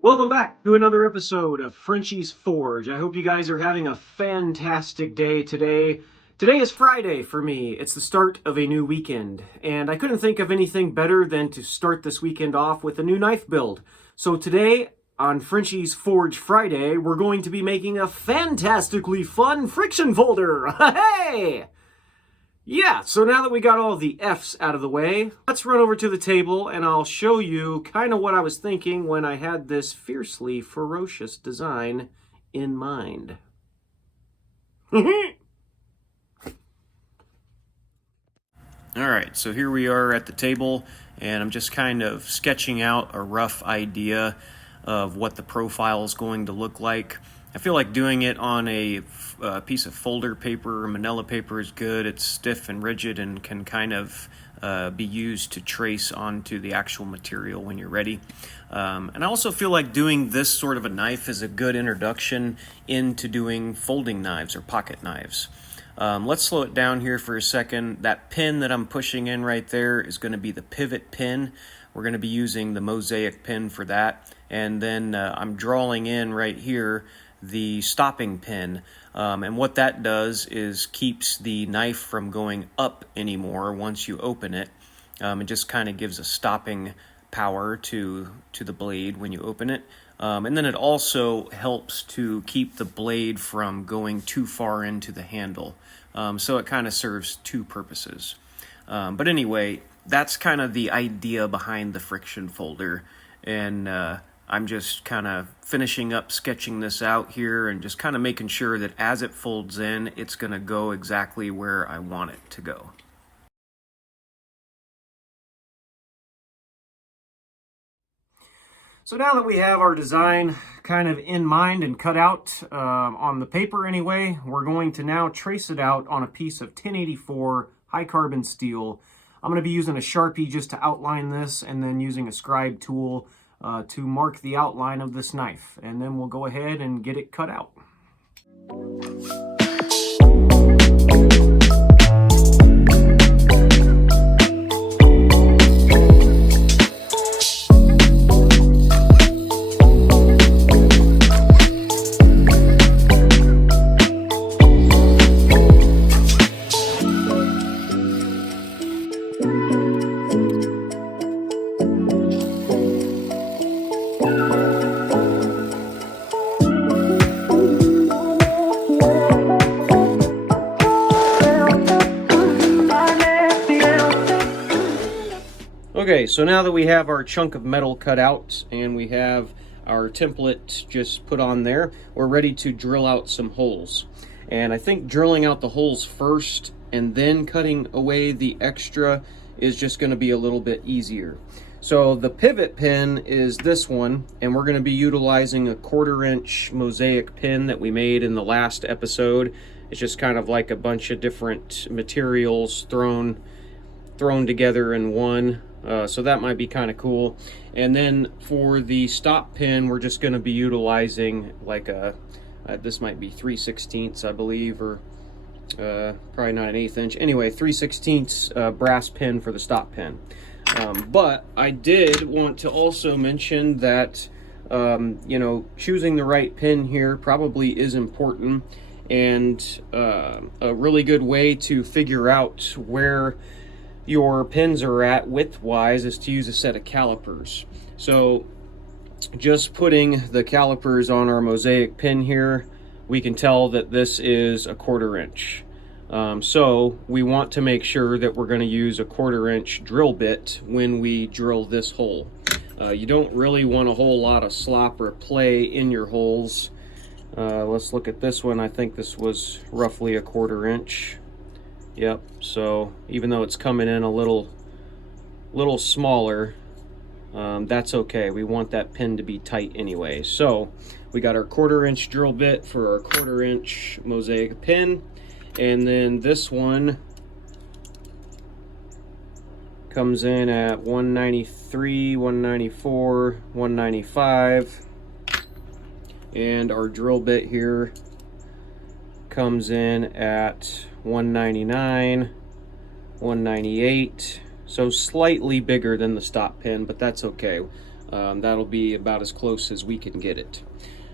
Welcome back to another episode of Frenchy's Forge. I hope you guys are having a fantastic day today. Today is Friday for me. It's the start of a new weekend, and I couldn't think of anything better than to start this weekend off with a new knife build. So today, on Frenchy's Forge Friday, we're going to be making a fantastically fun friction folder. Hey! Yeah, so now that we got all the F's out of the way, let's run over to the table and I'll show you kind of what I was thinking when I had this fiercely ferocious design in mind. Alright, so here we are at the table and I'm just kind of sketching out a rough idea of what the profile is going to look like. I feel like doing it on a piece of folder paper or manila paper is good. It's stiff and rigid and can kind of be used to trace onto the actual material when you're ready. And I also feel like doing this sort of a knife is a good introduction into doing folding knives or pocket knives. Let's slow it down here for a second. That pin that I'm pushing in right there is going to be the pivot pin. We're going to be using the mosaic pin for that. And then I'm drawing in right here the stopping pin. And what that does is keeps the knife from going up anymore once you open it. It just kind of gives a stopping power to the blade when you open it. And then it also helps to keep the blade from going too far into the handle. So it kind of serves two purposes. But anyway, that's kind of the idea behind the friction folder. And I'm just kind of finishing up sketching this out here and just kind of making sure that as it folds in, it's going to go exactly where I want it to go. So now that we have our design kind of in mind and cut out on the paper anyway, we're going to now trace it out on a piece of 1084 high carbon steel. I'm going to be using a Sharpie just to outline this and then using a scribe tool to mark the outline of this knife. And then we'll go ahead and get it cut out. Okay, so now that we have our chunk of metal cut out and we have our template just put on there, we're ready to drill out some holes. And I think drilling out the holes first and then cutting away the extra is just going to be a little bit easier. So the pivot pin is this one, and we're going to be utilizing a 1/4-inch mosaic pin that we made in the last episode. It's just kind of like a bunch of different materials thrown together in one. So that might be kind of cool. And then for the stop pin, we're just going to be utilizing like a, this might be 3/16, I believe, or probably not an 1/8 inch. Anyway, 3/16 brass pin for the stop pin. But I did want to also mention that, you know, choosing the right pin here probably is important. And a really good way to figure out where your pins are at width-wise is to use a set of calipers. So just putting the calipers on our mosaic pin here, we can tell that this is a 1/4 inch. So we want to make sure that we're going to use a 1/4 inch drill bit when we drill this hole. You don't really want a whole lot of slop or play in your holes. Let's look at this one. I think this was roughly a 1/4 inch. Yep, so even though it's coming in a little smaller, that's okay. We want that pin to be tight anyway. So we got our 1/4 inch drill bit for our 1/4 inch mosaic pin. And then this one comes in at 193, 194, 195. And our drill bit here comes in at 199, 198, so slightly bigger than the stop pin, but that's okay. That'll be about as close as we can get it.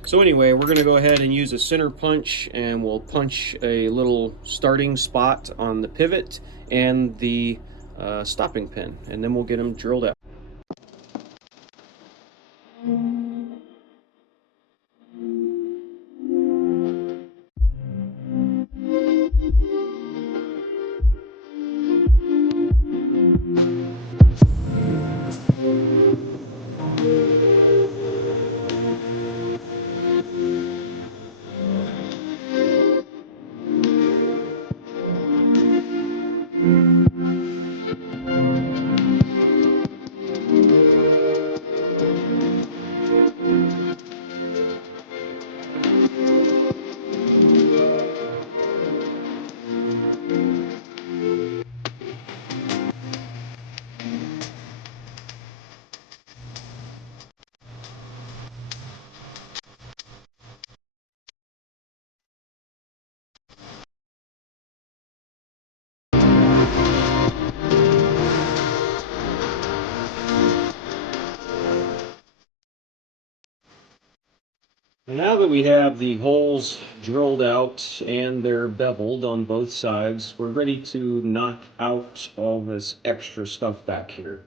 So anyway, we're going to go ahead and use a center punch, and we'll punch a little starting spot on the pivot and the stopping pin, and then we'll get them drilled out. Now that we have the holes drilled out and they're beveled on both sides, we're ready to knock out all this extra stuff back here.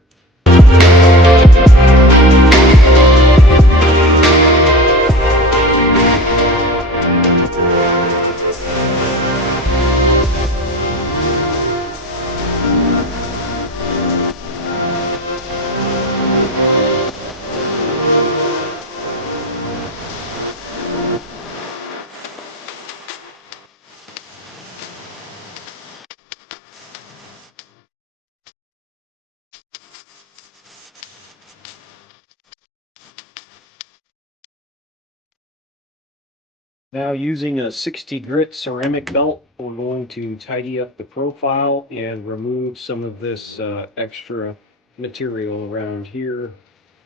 Now, using a 60 grit ceramic belt, we're going to tidy up the profile and remove some of this extra material around here,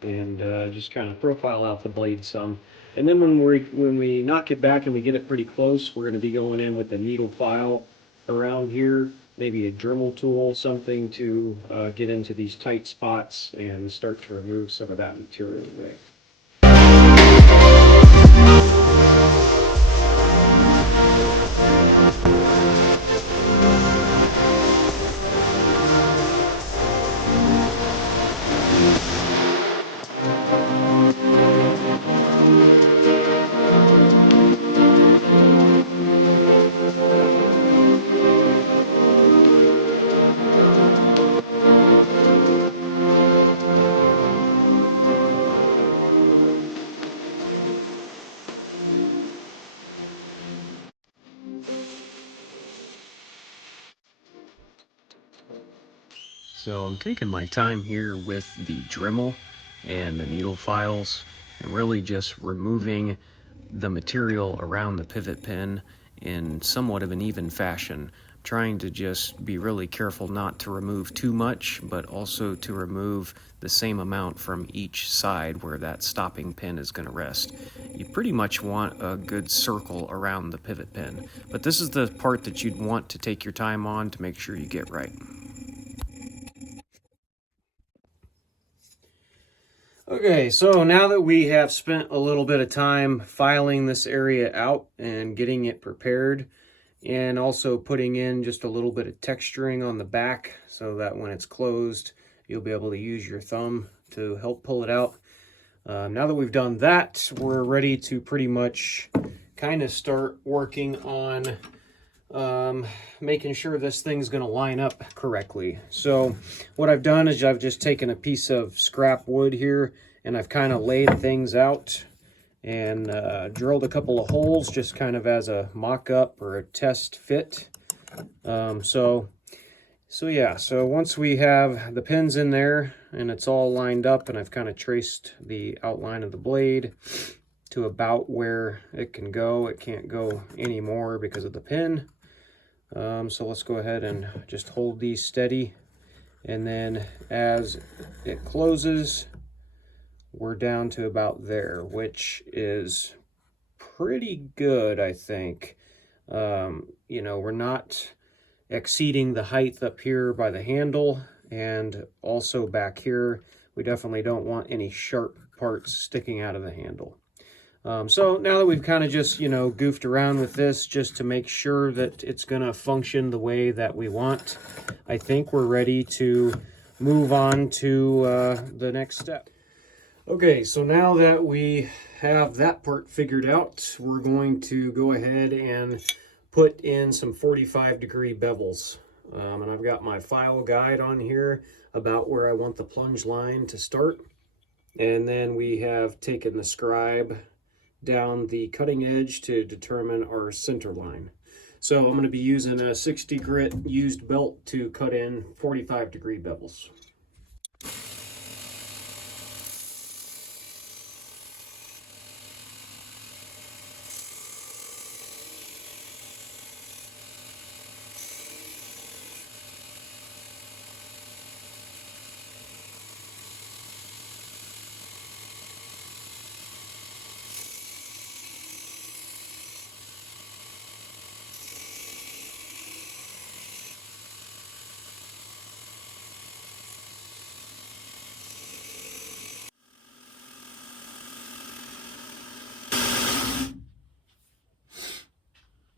and just kind of profile out the blade some. And then when we knock it back and we get it pretty close, we're going to be going in with a needle file around here, maybe a Dremel tool, something to get into these tight spots and start to remove some of that material away. So I'm taking my time here with the Dremel and the needle files and really just removing the material around the pivot pin in somewhat of an even fashion. I'm trying to just be really careful not to remove too much, but also to remove the same amount from each side where that stopping pin is going to rest. You pretty much want a good circle around the pivot pin, but this is the part that you'd want to take your time on to make sure you get right. Okay, so now that we have spent a little bit of time filing this area out and getting it prepared, and also putting in just a little bit of texturing on the back so that when it's closed, you'll be able to use your thumb to help pull it out. Now that we've done that, we're ready to pretty much kind of start working on making sure this thing's going to line up correctly. So what I've done is I've just taken a piece of scrap wood here and I've kind of laid things out and drilled a couple of holes just kind of as a mock-up or a test fit. So once we have the pins in there and it's all lined up and I've kind of traced the outline of the blade to about where it can go, it can't go anymore because of the pin. So let's go ahead and just hold these steady, and then as it closes, we're down to about there, which is pretty good, I think. You know, we're not exceeding the height up here by the handle, and also back here We definitely don't want any sharp parts sticking out of the handle. So now that we've kind of just, goofed around with this just to make sure that it's going to function the way that we want, I think we're ready to move on to the next step. Okay, so now that we have that part figured out, we're going to go ahead and put in some 45-degree bevels. And I've got my file guide on here about where I want the plunge line to start. And then we have taken the scribe down the cutting edge to determine our center line. So I'm going to be using a 60 grit used belt to cut in 45-degree bevels.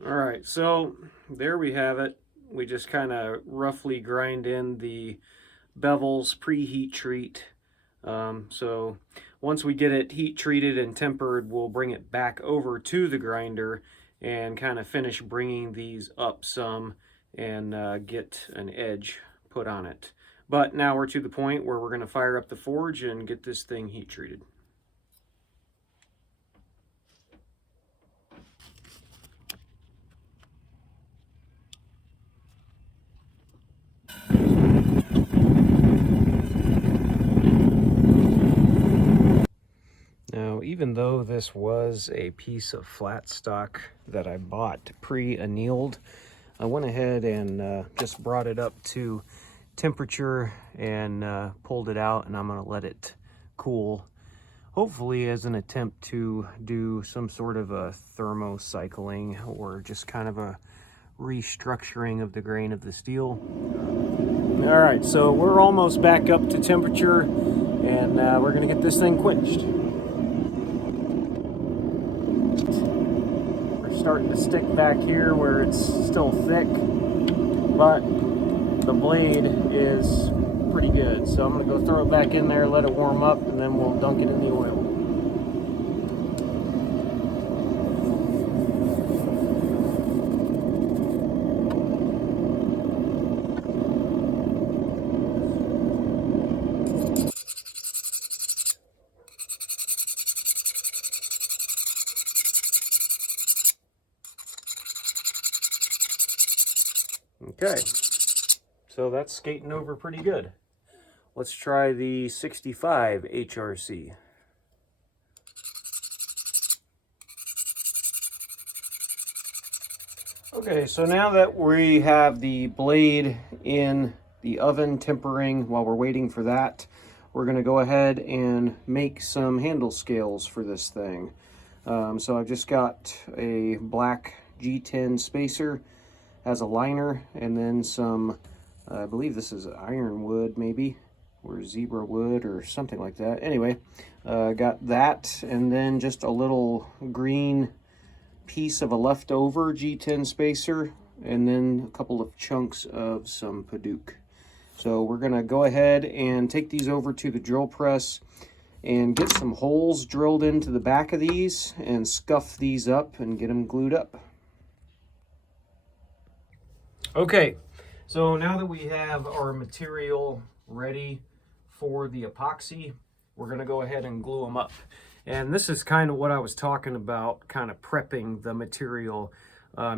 All right, so there we have it. We just kind of roughly grind in the bevels, preheat treat. So once we get it heat treated and tempered, we'll bring it back over to the grinder and kind of finish bringing these up some and get an edge put on it. But now we're to the point where we're going to fire up the forge and get this thing heat treated. Now, even though this was a piece of flat stock that I bought pre-annealed, I went ahead and just brought it up to temperature and pulled it out, and I'm going to let it cool, hopefully as an attempt to do some sort of a thermocycling or just kind of a restructuring of the grain of the steel. All right, so we're almost back up to temperature, and we're going to get this thing quenched. Starting to stick back here where it's still thick, but the blade is pretty good. So I'm going to go throw it back in there, let it warm up, and then we'll dunk it in the oil. Okay, so that's skating over pretty good. Let's try the 65 HRC. Okay, so now that we have the blade in the oven tempering while we're waiting for that, we're going to go ahead and make some handle scales for this thing. So I've just got a black G10 spacer as a liner, and then some, I believe this is ironwood maybe, or zebra wood or something like that. Anyway, got that, and then just a little green piece of a leftover G10 spacer, and then a couple of chunks of some Paduke. So we're gonna go ahead and take these over to the drill press and get some holes drilled into the back of these and scuff these up and get them glued up. Okay, so now that we have our material ready for the epoxy, we're going to go ahead and glue them up. And this is kind of what I was talking about, kind of prepping the material,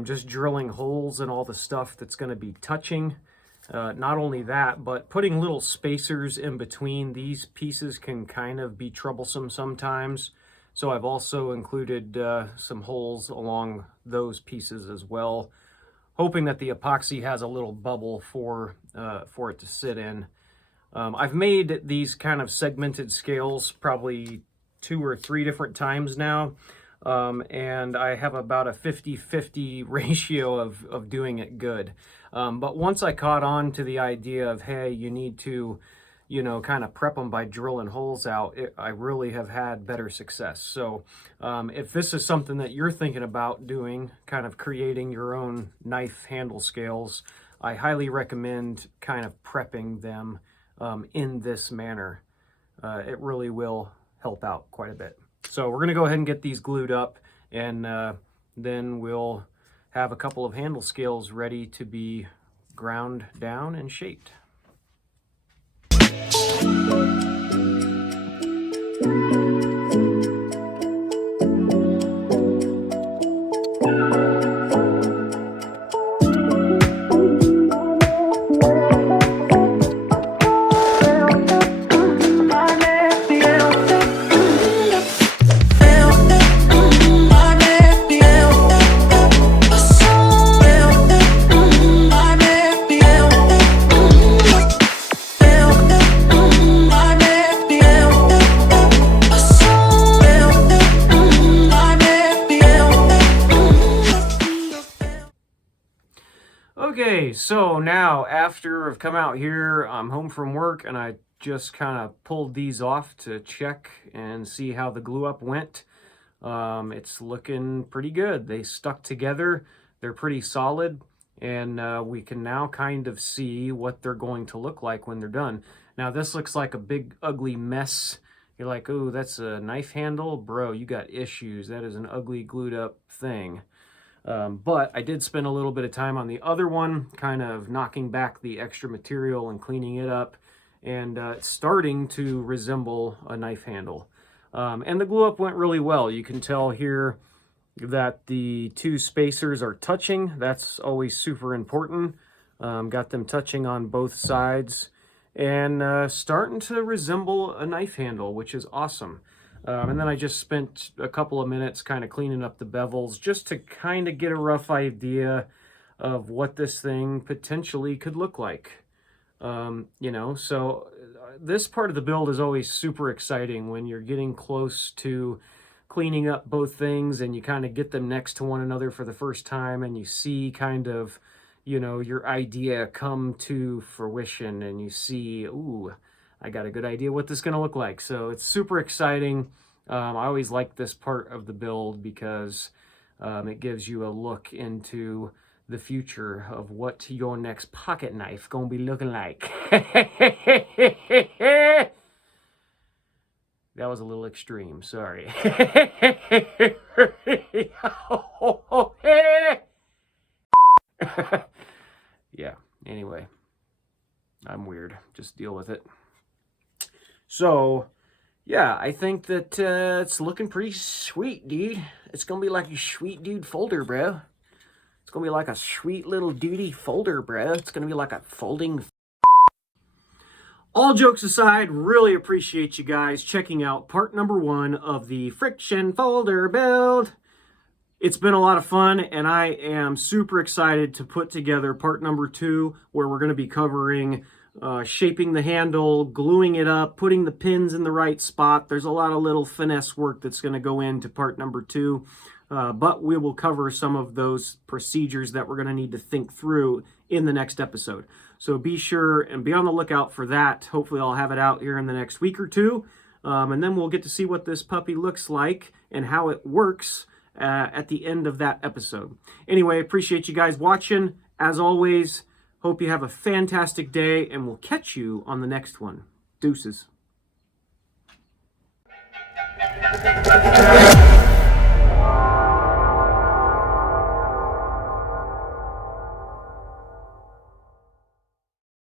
just drilling holes in all the stuff that's going to be touching. Not only that, but putting little spacers in between these pieces can kind of be troublesome sometimes. So I've also included some holes along those pieces as well, hoping that the epoxy has a little bubble for it to sit in. I've made these kind of segmented scales probably 2 or 3 different times now, and I have about a 50-50 ratio of doing it good. But once I caught on to the idea of, hey, you need to you know, kind of prep them by drilling holes out, I really have had better success. So if this is something that you're thinking about doing, kind of creating your own knife handle scales, I highly recommend kind of prepping them in this manner. It really will help out quite a bit. So we're going to go ahead and get these glued up, and then we'll have a couple of handle scales ready to be ground down and shaped. Okay, so now after I've come out here, I'm home from work, and I just kind of pulled these off to check and see how the glue up went. It's looking pretty good. They stuck together. They're pretty solid, and we can now kind of see what they're going to look like when they're done. Now this looks like a big ugly mess. You're like, oh, that's a knife handle? Bro, you got issues. That is an ugly glued up thing. But I did spend a little bit of time on the other one, kind of knocking back the extra material and cleaning it up, and it's starting to resemble a knife handle. And the glue up went really well. You can tell here that the two spacers are touching. That's always super important. Got them touching on both sides, and starting to resemble a knife handle, which is awesome. And then I just spent a couple of minutes kind of cleaning up the bevels just to kind of get a rough idea of what this thing potentially could look like. You know, so this part of the build is always super exciting when you're getting close to cleaning up both things and you kind of get them next to one another for the first time, and you see kind of, you know, your idea come to fruition, and you see, ooh, I got a good idea what this is going to look like. So it's super exciting. I always like this part of the build because it gives you a look into the future of what your next pocket knife going to be looking like. That was a little extreme, sorry. Yeah, anyway, I'm weird. Just deal with it. So, yeah, I think that it's looking pretty sweet, dude. It's going to be like a sweet dude folder, bro. It's going to be like a sweet little duty folder, bro. It's going to be like a folding. All jokes aside, really appreciate you guys checking out part number 1 of the friction folder build. It's been a lot of fun, and I am super excited to put together part number 2, where we're going to be covering shaping the handle, gluing it up, putting the pins in the right spot. There's a lot of little finesse work that's going to go into part number 2, but we will cover some of those procedures that we're going to need to think through in the next episode. So be sure and be on the lookout for that. Hopefully I'll have it out here in the next week or two, and then we'll get to see what this puppy looks like and how it works at the end of that episode. Anyway, appreciate you guys watching. As always, hope you have a fantastic day, and we'll catch you on the next one. Deuces.